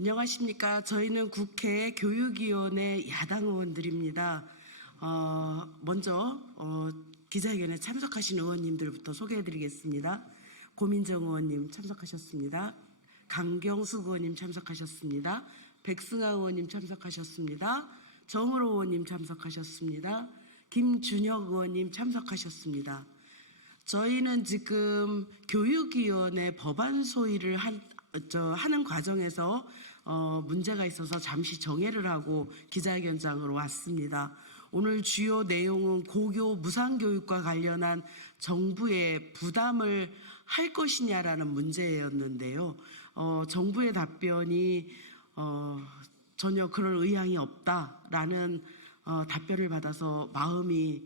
안녕하십니까. 저희는 국회 교육위원회 야당 의원들입니다. 먼저 기자회견에 참석하신 의원님들부터 소개해드리겠습니다. 고민정 의원님 참석하셨습니다. 강경숙 의원님 참석하셨습니다. 백승아 의원님 참석하셨습니다. 정으로 의원님 참석하셨습니다. 김준혁 의원님 참석하셨습니다. 저희는 지금 교육위원회 법안 소위를 하는 과정에서 문제가 있어서 잠시 정회를 하고 기자회견장으로 왔습니다. 오늘 주요 내용은 고교 무상교육과 관련한 정부의 부담을 할 것이냐라는 문제였는데요. 정부의 답변이 전혀 그럴 의향이 없다라는 답변을 받아서 마음이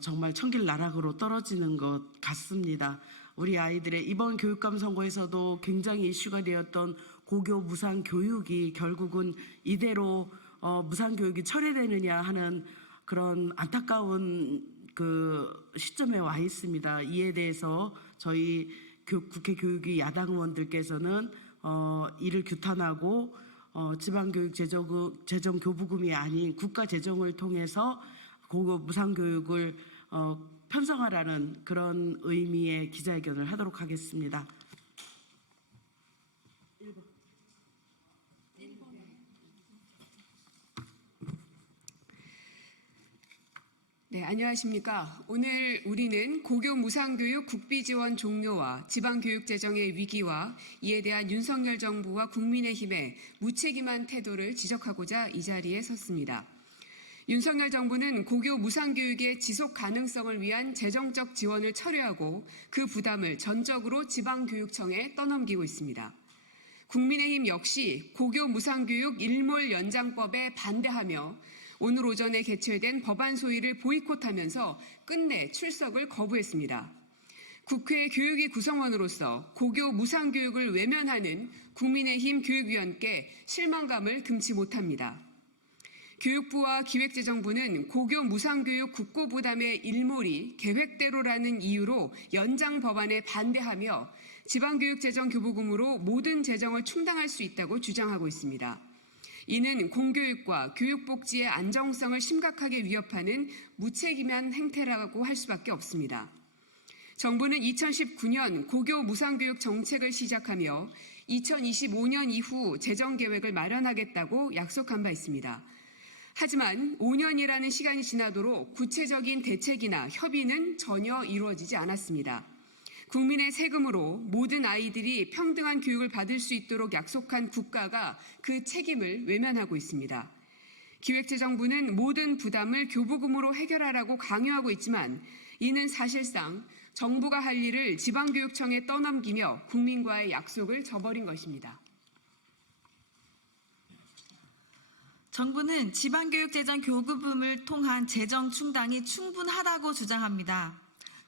정말 천길 나락으로 떨어지는 것 같습니다. 우리 아이들의 이번 교육감 선거에서도 굉장히 이슈가 되었던 고교 무상교육이 결국은 이대로 무상교육이 철회되느냐 하는 그런 안타까운 그 시점에 와 있습니다. 이에 대해서 저희 국회 교육위 야당 의원들께서는 이를 규탄하고 지방교육 재정 교부금이 아닌 국가 재정을 통해서 고교 무상교육을 편성하라는 그런 의미의 기자회견을 하도록 하겠습니다. 네, 안녕하십니까. 오늘 우리는 고교 무상교육 국비지원 종료와 지방교육재정의 위기와 이에 대한 윤석열 정부와 국민의힘의 무책임한 태도를 지적하고자 이 자리에 섰습니다. 윤석열 정부는 고교 무상교육의 지속 가능성을 위한 재정적 지원을 철회하고 그 부담을 전적으로 지방교육청에 떠넘기고 있습니다. 국민의힘 역시 고교 무상교육 일몰 연장법에 반대하며 오늘 오전에 개최된 법안 소위를 보이콧하면서 끝내 출석을 거부했습니다. 국회 교육위 구성원으로서 고교 무상교육을 외면하는 국민의힘 교육위원께 실망감을 금치 못합니다. 교육부와 기획재정부는 고교 무상교육 국고부담의 일몰이 계획대로라는 이유로 연장 법안에 반대하며 지방교육재정 교부금으로 모든 재정을 충당할 수 있다고 주장하고 있습니다. 이는 공교육과 교육복지의 안정성을 심각하게 위협하는 무책임한 행태라고 할 수밖에 없습니다. 정부는 2019년 고교 무상교육 정책을 시작하며 2025년 이후 재정계획을 마련하겠다고 약속한 바 있습니다. 하지만 5년이라는 시간이 지나도록 구체적인 대책이나 협의는 전혀 이루어지지 않았습니다. 국민의 세금으로 모든 아이들이 평등한 교육을 받을 수 있도록 약속한 국가가 그 책임을 외면하고 있습니다. 기획재정부는 모든 부담을 교부금으로 해결하라고 강요하고 있지만 이는 사실상 정부가 할 일을 지방교육청에 떠넘기며 국민과의 약속을 저버린 것입니다. 정부는 지방교육재정 교부금을 통한 재정 충당이 충분하다고 주장합니다.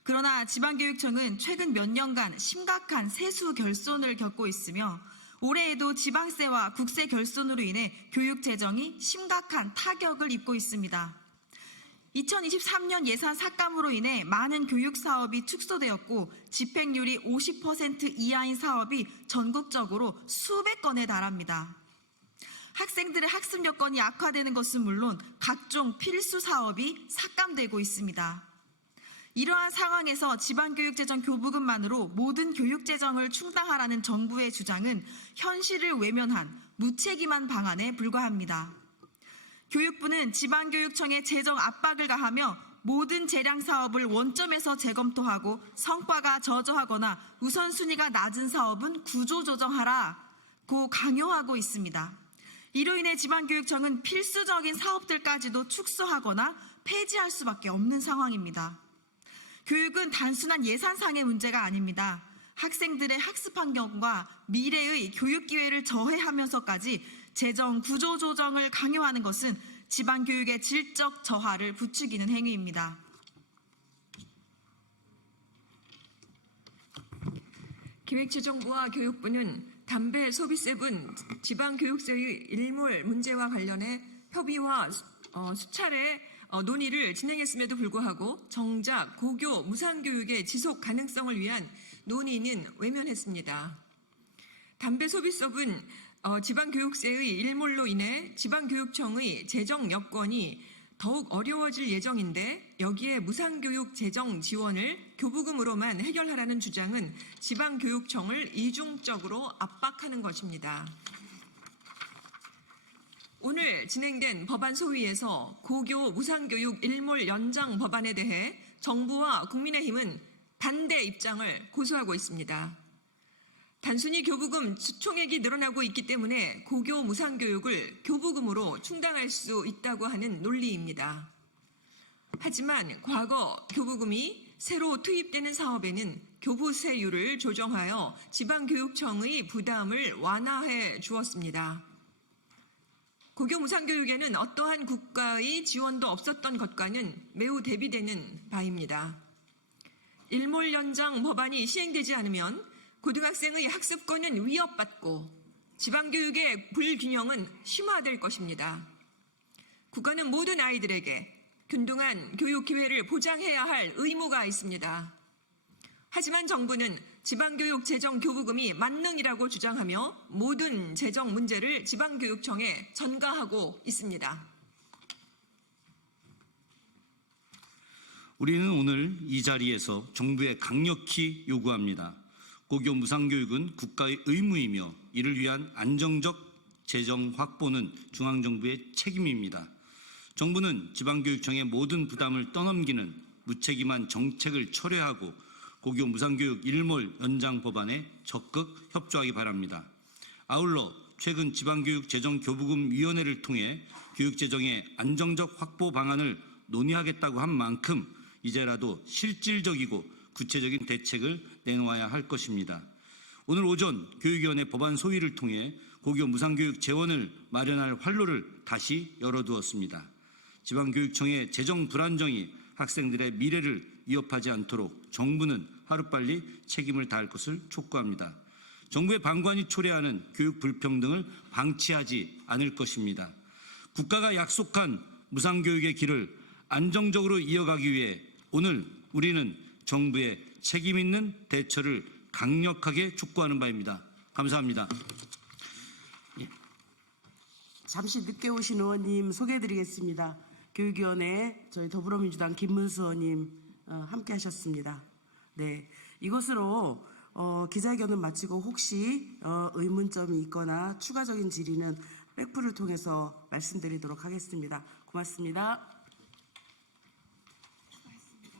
그러나 지방교육청은 최근 몇 년간 심각한 세수 결손을 겪고 있으며 올해에도 지방세와 국세 결손으로 인해 교육재정이 심각한 타격을 입고 있습니다. 2023년 예산 삭감으로 인해 많은 교육사업이 축소되었고 집행률이 50% 이하인 사업이 전국적으로 수백 건에 달합니다. 학생들의 학습 여건이 악화되는 것은 물론 각종 필수 사업이 삭감되고 있습니다. 이러한 상황에서 지방교육재정 교부금만으로 모든 교육재정을 충당하라는 정부의 주장은 현실을 외면한 무책임한 방안에 불과합니다. 교육부는 지방교육청에 재정 압박을 가하며 모든 재량 사업을 원점에서 재검토하고 성과가 저조하거나 우선순위가 낮은 사업은 구조조정하라고 강요하고 있습니다. 이로 인해 지방교육청은 필수적인 사업들까지도 축소하거나 폐지할 수밖에 없는 상황입니다. 교육은 단순한 예산상의 문제가 아닙니다. 학생들의 학습 환경과 미래의 교육 기회를 저해하면서까지 재정 구조 조정을 강요하는 것은 지방교육의 질적 저하를 부추기는 행위입니다. 기획재정부와 교육부는 담배 소비세분 지방교육세의 일몰 문제와 관련해 협의와 수차례 논의를 진행했음에도 불구하고 정작 고교 무상교육의 지속 가능성을 위한 논의는 외면했습니다. 담배 소비법은 지방교육세의 일몰로 인해 지방교육청의 재정 여건이 더욱 어려워질 예정인데 여기에 무상교육 재정 지원을 교부금으로만 해결하라는 주장은 지방교육청을 이중적으로 압박하는 것입니다. 오늘 진행된 법안 소위에서 고교 무상교육 일몰 연장 법안에 대해 정부와 국민의힘은 반대 입장을 고수하고 있습니다. 단순히 교부금 총액이 늘어나고 있기 때문에 고교 무상교육을 교부금으로 충당할 수 있다고 하는 논리입니다. 하지만 과거 교부금이 새로 투입되는 사업에는 교부세율을 조정하여 지방교육청의 부담을 완화해 주었습니다. 고교 무상교육에는 어떠한 국가의 지원도 없었던 것과는 매우 대비되는 바입니다. 일몰 연장 법안이 시행되지 않으면 고등학생의 학습권은 위협받고 지방교육의 불균형은 심화될 것입니다. 국가는 모든 아이들에게 균등한 교육 기회를 보장해야 할 의무가 있습니다. 하지만 정부는 지방교육 재정 교부금이 만능이라고 주장하며 모든 재정 문제를 지방교육청에 전가하고 있습니다. 우리는 오늘 이 자리에서 정부에 강력히 요구합니다. 고교 무상교육은 국가의 의무이며 이를 위한 안정적 재정 확보는 중앙정부의 책임입니다. 정부는 지방교육청의 모든 부담을 떠넘기는 무책임한 정책을 철회하고 고교 무상교육 일몰 연장 법안에 적극 협조하기 바랍니다. 아울러 최근 지방교육 재정 교부금위원회를 통해 교육재정의 안정적 확보 방안을 논의하겠다고 한 만큼 이제라도 실질적이고 구체적인 대책을 내놓아야 할 것입니다. 오늘 오전 교육위원회 법안 소위를 통해 고교 무상교육 재원을 마련할 활로를 다시 열어두었습니다. 지방교육청의 재정 불안정이 학생들의 미래를 위협하지 않도록 정부는 하루빨리 책임을 다할 것을 촉구합니다. 정부의 방관이 초래하는 교육 불평등을 방치하지 않을 것입니다. 국가가 약속한 무상교육의 길을 안정적으로 이어가기 위해 오늘 우리는 정부의 책임 있는 대처를 강력하게 촉구하는 바입니다. 감사합니다. 잠시 늦게 오신 의원님 소개해드리겠습니다. 교육위원회 저희 더불어민주당 김문수 의원님 함께 하셨습니다. 네, 이것으로 기자회견은 마치고 혹시 의문점이 있거나 추가적인 질의는 백프를 통해서 말씀드리도록 하겠습니다. 고맙습니다.